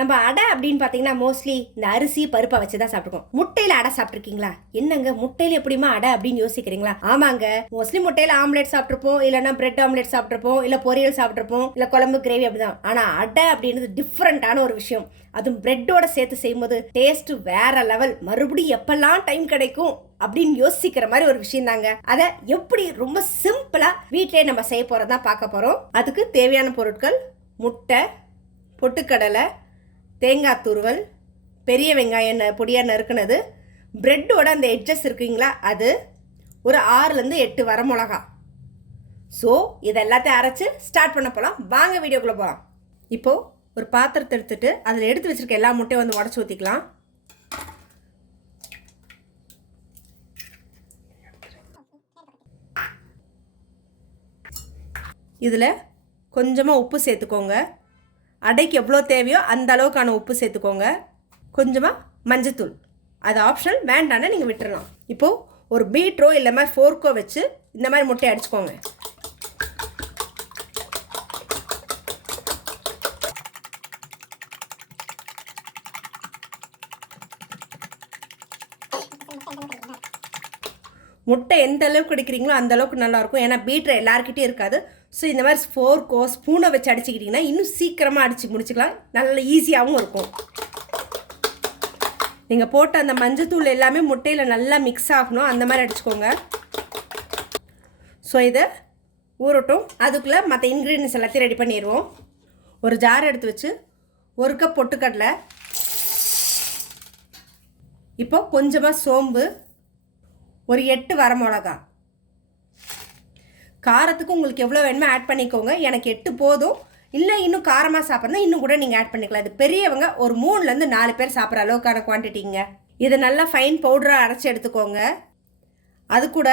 நம்ம அடை அப்படின்னு பார்த்தீங்கன்னா மோஸ்ட்லி இந்த அரிசி பருப்பை வச்சு தான் சாப்பிட்ருக்கோம். முட்டையில் அடை சாப்பிட்ருக்கீங்களா? என்னங்க முட்டையில் எப்படிமா அடை அப்படின்னு யோசிக்கிறீங்களா? ஆமாங்க, மோஸ்ட்லி முட்டையில் ஆம்லேட் சாப்பிட்ருப்போம், இல்லைன்னா பிரெட் ஆம்லேட் சாப்பிட்ருப்போம், இல்லை பொரியல் சாப்பிட்ருப்போம், இல்லை குழம்பு கிரேவி அப்படிதான். ஆனால் அடை அப்படின்றது டிஃப்ரெண்ட்டான ஒரு விஷயம். அதுவும் பிரெட்டோட சேர்த்து செய்யும்போது டேஸ்ட் வேற லெவல். மறுபடியும் எப்பெல்லாம் டைம் கிடைக்கும் அப்படின்னு யோசிக்கிற மாதிரி ஒரு விஷயம் தாங்க. அதை எப்படி ரொம்ப சிம்பிளா வீட்டிலே நம்ம செய்ய போறதா பார்க்க போறோம். அதுக்கு தேவையான பொருட்கள்: முட்டை, பொட்டுக்கடலை, தேங்காய் துருவல், பெரிய வெங்காயம் பொடியாக நறுக்குனது, பிரெட்டோட அந்த எட்ஜஸ் இருக்குங்களா அது, ஒரு 6லேருந்து 8 வரமிளகா. ஸோ இது எல்லாத்தையும் அரைச்சி ஸ்டார்ட் பண்ண போகலாம். வாங்க வீடியோக்குள்ளே போகலாம். இப்போது ஒரு பாத்திரத்தை எடுத்துட்டு அதில் எடுத்து வச்சுருக்க எல்லா முட்டையும் வந்து உடச்சி ஊற்றிக்கலாம். இதில் கொஞ்சமாக உப்பு சேர்த்துக்கோங்க. அடைக்கு எவ்வளோ தேவையோ அந்த அளவுக்கான உப்பு சேர்த்துக்கோங்க. கொஞ்சமாக மஞ்சத்தூள், அது ஆப்ஷனல், வேண்டான்னு நீங்கள் விட்டுறலாம். இப்போது ஒரு பீட்ரோ இல்லை மாதிரி ஃபோர்க்கோ வச்சு இந்த மாதிரி முட்டையை அடிச்சுக்கோங்க. முட்டை எந்த அளவுக்கு அடிக்கிறீங்களோ அந்த அளவுக்கு நல்லாயிருக்கும். ஏன்னா பீட்ரு எல்லாருக்கிட்டையும் இருக்காது. ஸோ இந்த மாதிரி ஃபோர்க்கோ ஸ்பூனை வச்சு அடிச்சுக்கிட்டிங்கன்னா இன்னும் சீக்கிரமாக அடித்து முடிச்சுக்கலாம். நல்ல ஈஸியாகவும் இருக்கும். நீங்கள் போட்ட அந்த மஞ்சத்தூள் எல்லாமே முட்டையில் நல்லா மிக்ஸ் ஆகணும், அந்த மாதிரி அடிச்சுக்கோங்க. ஸோ இதை ஊறட்டும். அதுக்குள்ளே மற்ற இன்க்ரீடியன்ஸ் எல்லாத்தையும் ரெடி பண்ணிடுவோம். ஒரு ஜார் எடுத்து வச்சு 1 கப் பொட்டுக்கடலை, இப்போ கொஞ்சமாக சோம்பு, ஒரு 8 வரமிளகா. காரத்துக்கு உங்களுக்கு எவ்வளோ வேணுமோ ஆட் பண்ணிக்கோங்க. எனக்கு 8 போதும். இல்லை இன்னும் காரமாக சாப்பிட்றதா இன்னும் கூட நீங்கள் ஆட் பண்ணிக்கலாம். இது பெரியவங்க ஒரு 3லேருந்து 4 பேர் சாப்பிட்ற அளவுக்கான குவான்டிட்டிங்க. இது நல்லா ஃபைன் பவுடராக அரைச்சி எடுத்துக்கோங்க. அது கூட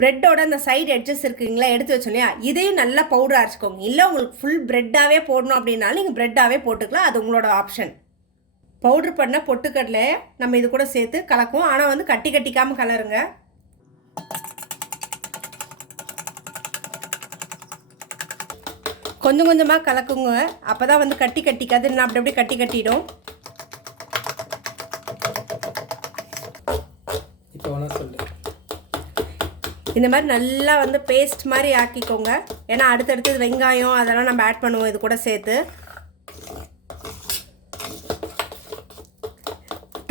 ப்ரெட்டோட அந்த சைடு எட்ஜஸ் இருக்குங்களா எடுத்து வச்சோம் இல்லையா, இதையும் நல்லா பவுடர் அரைச்சிக்கோங்க. இல்லை உங்களுக்கு ஃபுல் ப்ரெட்டாகவே போடணும் அப்படின்னாலும் நீங்கள் ப்ரெட்டாகவே போட்டுக்கலாம், அது உங்களோட ஆப்ஷன். பவுட்ரு பண்ண பொட்டுக்கடலை நம்ம இது கூட சேர்த்து கலக்குவோம். ஆனால் வந்து கட்டிக்காமல் கலருங்க. கொஞ்சம் கொஞ்சமாக கலக்குங்க, அப்போ தான் வந்து கட்டிக்காது. நான் அப்படி கட்டிடும். இந்த மாதிரி நல்லா வந்து பேஸ்ட் மாதிரி ஆக்கிக்கோங்க. ஏன்னா அடுத்தடுத்து வெங்காயம் அதெல்லாம் நம்ம ஆட் பண்ணுவோம் இது கூட சேர்த்து.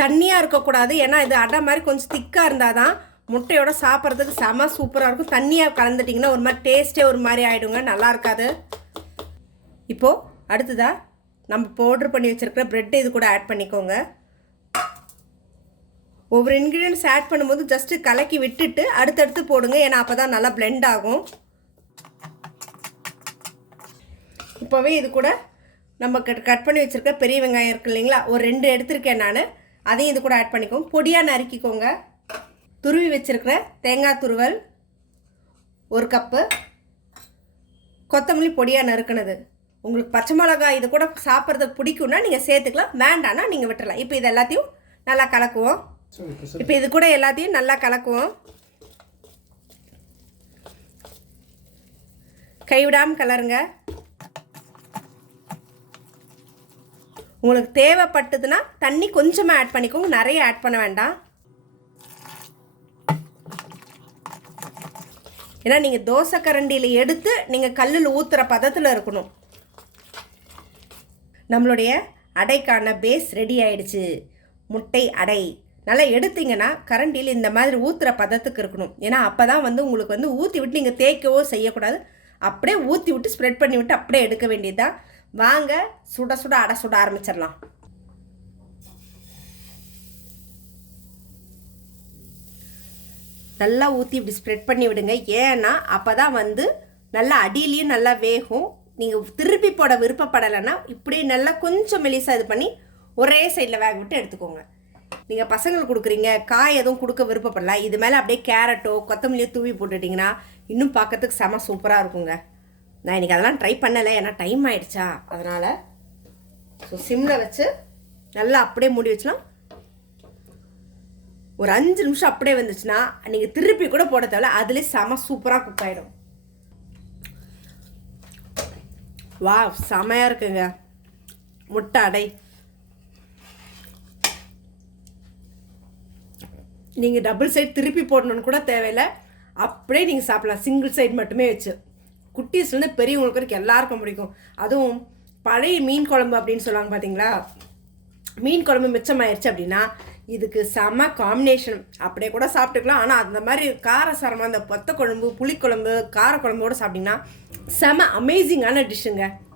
தண்ணியாக இருக்கக்கூடாது, ஏன்னா இது அடை மாதிரி கொஞ்சம் திக்காக இருந்தால் தான் முட்டையோட சாப்பிட்றதுக்கு செம சூப்பராக இருக்கும். தண்ணியாக கலந்துட்டிங்கன்னா ஒரு மாதிரி டேஸ்ட்டே ஒரு மாதிரி ஆகிடுங்க, நல்லா இருக்காது. இப்போது அடுத்ததாக நம்ம பவுட்ரு பண்ணி வச்சுருக்கிற ப்ரெட்டை இது கூட ஆட் பண்ணிக்கோங்க. ஒவ்வொரு இன்க்ரீடியன்ஸ் ஆட் பண்ணும்போது ஜஸ்ட்டு கலக்கி விட்டுட்டு அடுத்தடுத்து போடுங்க, ஏன்னா அப்போ தான் நல்லா பிளெண்ட் ஆகும். இப்போவே இது கூட நம்ம கட் பண்ணி வச்சுருக்க பெரிய வெங்காயம் இருக்குது இல்லைங்களா, ஒரு 2 எடுத்திருக்கேன் நான். அதையும் இது கூட ஆட் பண்ணிக்கோங்க. பொடியாக நறுக்கிக்கோங்க. துருவி வச்சுருக்கிற தேங்காய் துருவல் 1 கப்பு, கொத்தமல்லி பொடியாக நறுக்கினது. உங்களுக்கு பச்சை மிளகாய் இது கூட சாப்பிட்றதுக்கு பிடிக்கும்னா நீங்கள் சேர்த்துக்கலாம், வேண்டான்னா நீங்கள் விட்டுறலாம். இப்போ இது எல்லாத்தையும் நல்லா கலக்குவோம். இப்போ இது கூட எல்லாத்தையும் நல்லா கலக்குவோம். கைவிடாமல் கலருங்க. உங்களுக்கு தேவைப்பட்டதுன்னா தண்ணி கொஞ்சமாக ஆட் பண்ணிக்கோங்க, நிறைய ஆட் பண்ண வேண்டாம். ஏன்னா நீங்கள் தோசை கரண்டியில் எடுத்து நீங்கள் கல்லில் ஊற்றுற பதத்தில் இருக்கணும். நம்மளுடைய அடைக்கான பேஸ் ரெடி ஆயிடுச்சு. முட்டை அடை நல்லா எடுத்தீங்கன்னா கரண்டியில் இந்த மாதிரி ஊற்றுற பதத்துக்கு இருக்கணும். ஏன்னா அப்போ தான் வந்து உங்களுக்கு வந்து ஊற்றி விட்டு நீங்கள் தேய்க்கவோ செய்யக்கூடாது. அப்படியே ஊற்றி விட்டு ஸ்ப்ரெட் பண்ணி விட்டு அப்படியே எடுக்க வேண்டியது தான். வாங்க சுட சுட அடை சுட ஆரம்பிச்சிடலாம். நல்லா ஊற்றி இப்படி ஸ்ப்ரெட் பண்ணி விடுங்க. ஏன்னா அப்போ தான் வந்து நல்லா அடியிலையும் நல்லா வேகும். நீங்கள் திருப்பி போட விருப்பப்படலைன்னா இப்படி நல்லா கொஞ்சம் மெலிசாக இது பண்ணி ஒரே சைடில் வேக விட்டு எடுத்துக்கோங்க. நீங்கள் பசங்களுக்கு கொடுக்குறீங்க, காய் எதுவும் கொடுக்க விருப்பப்படல, இது மேலே அப்படியே கேரட்டோ கொத்தமல்லியோ தூவி போட்டுட்டிங்கன்னா இன்னும் பார்க்கறதுக்கு செம சூப்பராக இருக்குங்க. நான் இன்றைக்கி அதெல்லாம் ட்ரை பண்ணலை, ஏன்னா டைம் ஆகிடுச்சா அதனால். ஸோ சிம்மில் வச்சு நல்லா அப்படியே மூடி வச்சுலாம். ஒரு 5 நிமிஷம் அப்படியே வந்துச்சுன்னா நீங்கள் திருப்பி கூட போட தேவை, அதுலேயே செம சூப்பராக குக் ஆகிடும். வா செமையாக இருக்குங்க முட்டை அடை. நீங்கள் டபுள் சைடு திருப்பி போடணுன்னு கூட தேவையில்லை, அப்படியே நீங்கள் சாப்பிடலாம் சிங்கிள் சைடு மட்டுமே வச்சு. குட்டீஸ்லேருந்து பெரியவங்களுக்கு வரைக்கும் எல்லாருக்கும் பிடிக்கும். அதுவும் பழைய மீன் குழம்பு அப்படின்னு சொல்லுவாங்க பார்த்தீங்களா, மீன் குழம்பு மிச்சமாயிருச்சு அப்படின்னா இதுக்கு செம காம்பினேஷன். அப்படியே கூட சாப்பிட்டுக்கலாம். ஆனால் அந்த மாதிரி காரசாரமாக அந்த பொத்த குழம்பு, புளிக்குழம்பு, காரக்குழம்போடு சாப்பிட்டிங்கன்னா செம அமேசிங்கான டிஷ்ஷுங்க.